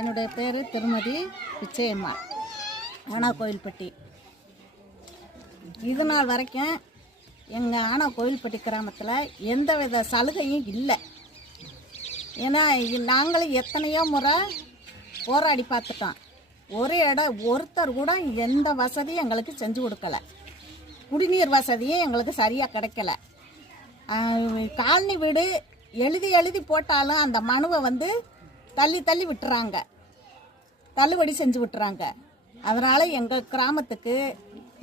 என்னுடைய பேர் திருமதி பிச்சையம்மா ஆனா கோயில்பட்டி இது நாள் வரைக்கும் எங்கள் ஆனா கோயில்பட்டி கிராமத்தில் எந்த வித சலுகையும் இல்லை. ஏன்னா நாங்களும் எத்தனையோ முறை போராடி பார்த்துட்டோம். ஒரு இடம் ஒருத்தர் கூட எந்த வசதியும் எங்களுக்கு செஞ்சு கொடுக்கல. குடிநீர் வசதியும் எங்களுக்கு சரியாக கிடைக்கல. காலனி வீடு எழுதி எழுதி போட்டாலும் அந்த மனுவை வந்து தள்ளி தள்ளி விட்டுறாங்க. தள்ளுபடி செஞ்சு விட்டுறாங்க. அதனால் எங்கள் கிராமத்துக்கு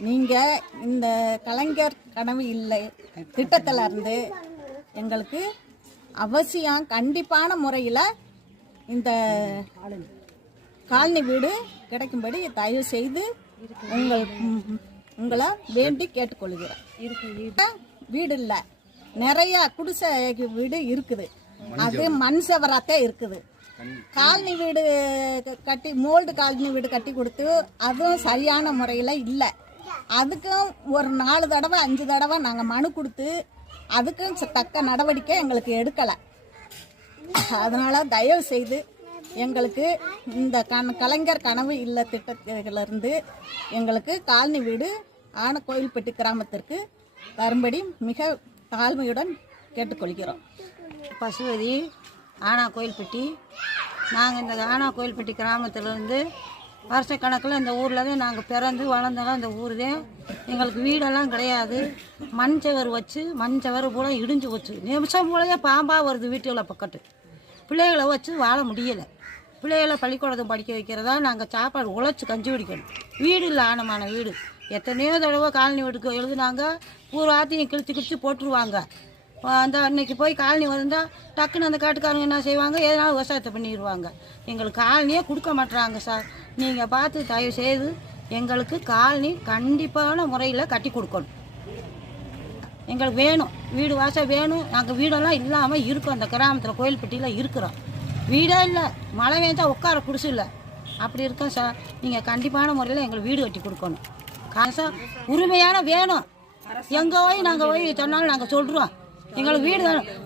நீங்கள் இந்த கலைஞர் கனவு இல்லை. திட்டத்தில் இருந்து எங்களுக்கு அவசியம் கண்டிப்பான முறையில் இந்த காலனி வீடு கிடைக்கும்படி தயவு செய்து உங்கள் உங்களை வேண்டி கேட்டுக்கொள்கிறோம். வீடு இல்லை. நிறைய குடிசை வீடு இருக்குது. அது மண் செவராத்தே இருக்குது. காலனி வீடு கட்டி மோல்டு காலனி வீடு கட்டி கொடுத்து அதுவும் சரியான முறையில் இல்லை. அதுக்கும் ஒரு நாலு தடவை அஞ்சு தடவை நாங்கள் மனு கொடுத்து அதுக்கும் ச- தக்க நடவடிக்கை எங்களுக்கு எடுக்கலை. அதனால் தயவு செய்து எங்களுக்கு இந்த கண் கலைஞர் கனவு இல்ல திட்டத்திலிருந்து எங்களுக்கு காலனி வீடு ஆன கோயில்பட்டி கிராமத்திற்கு தரும்படி மிக தாழ்மையுடன் கேட்டுக்கொள்கிறோம். பசுபதி ஆனா கோயில்பட்டி. நாங்கள் இந்த ஆனா கோயில்பட்டி கிராமத்துலேருந்து வருஷக்கணக்கில் இந்த ஊரில் தான் நாங்கள் பிறந்து வளர்ந்தோம். இந்த ஊர் தான் எங்களுக்கு வீடெல்லாம் கிடையாது. மண் சவர் வச்சு மண் சவர் பூரா இடிஞ்சு போச்சு. நிமிஷம் போலயே பாம்பாக வருது வீட்டுல பக்கத்து. பிள்ளைகளை வச்சு வாழ முடியலை. பிள்ளைகளை பள்ளிக்கூடத்தை படிக்க வைக்கிறதா நாங்கள் சாப்பாடு உழைச்சி கஞ்சி பிடிக்கணும் வீடு இல்லை ஆனமான வீடு. எத்தனையோ தடவை காலனி வீட்டுக்கு எழுதுனாங்க. பூராத்தையும் கிழிச்சு கிழிச்சு போட்டுருவாங்க. அந்த அன்னைக்கு போய் காலனி வந்தால் டக்குன்னு அந்த காட்டுக்காரங்க என்ன செய்வாங்க? எதனாலும் விவசாயத்தை பண்ணிடுவாங்க எங்களுக்கு காலனியே கொடுக்க மாட்டுறாங்க சார் நீங்கள் பார்த்து தயவு செய்து எங்களுக்கு காலனி கண்டிப்பான முறையில் கட்டி கொடுக்கணும். எங்களுக்கு வேணும். வீடு வாசல் வேணும். நாங்கள் வீடெல்லாம் இல்லாமல் இருக்கோம். அந்த கிராமத்தில் கோயில்பட்டியில் இருக்கிறோம். வீடே இல்லை. மழை வேஞ்சா உட்கார குடிசு இல்லை. அப்படி இருக்கோம் சார் நீங்கள் கண்டிப்பான முறையில் எங்களுக்கு வீடு கட்டி கொடுக்கணும். காசா உரிமையான வேணும். எங்கே போய் நாங்கள் போய் சொன்னாலும் நாங்கள் சொல்கிறோம் எங்களுக்கு வீடு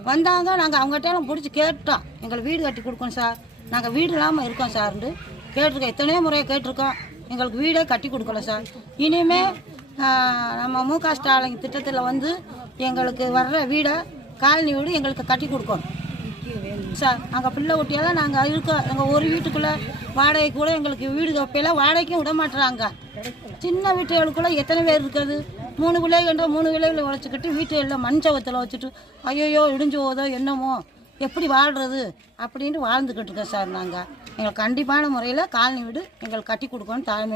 வந்தாங்க நாங்கள் அவங்ககிட்ட பிடிச்சி கேட்டோம். எங்களுக்கு வீடு கட்டி கொடுக்கணும் சார். நாங்கள் வீடு இல்லாமல் இருக்கோம் சார்ன்ட்டு கேட்டிருக்கோம். எத்தனையோ முறையை கேட்டிருக்கோம். எங்களுக்கு வீடே கட்டி கொடுக்கல சார். இனிமே நம்ம மு க ஸ்டாலின் திட்டத்தில் வந்து எங்களுக்கு வர்ற வீடை காலனி வீடு எங்களுக்கு கட்டி கொடுக்கணும். சார் அங்கே பிள்ளை குட்டியெல்லாம் நாங்கள் இருக்கோம். எங்கள் ஒரு வீட்டுக்குள்ளே வாடகை கூட எங்களுக்கு வீடு கப்பையெல்லாம் வாடகைக்கும் விட மாட்டுறாங்க சின்ன வீட்டுகளுக்குள்ளே எத்தனை பேர் இருக்குது மூணு பிள்ளைகள்ன்ற மூணு பிள்ளைகளை உழைச்சிக்கிட்டு வீட்டுகளில் மண் சவத்தில் வச்சுட்டு ஐயோ இடிஞ்சு போதோ என்னமோ எப்படி வாழ்கிறது அப்படின்ட்டு வாழ்ந்துக்கிட்டு இருக்கோம் சார் நாங்கள் எங்களுக்கு கண்டிப்பான முறையில் காலனி வீடு எங்களுக்கு கட்டி கொடுக்கணும் தாழ்மை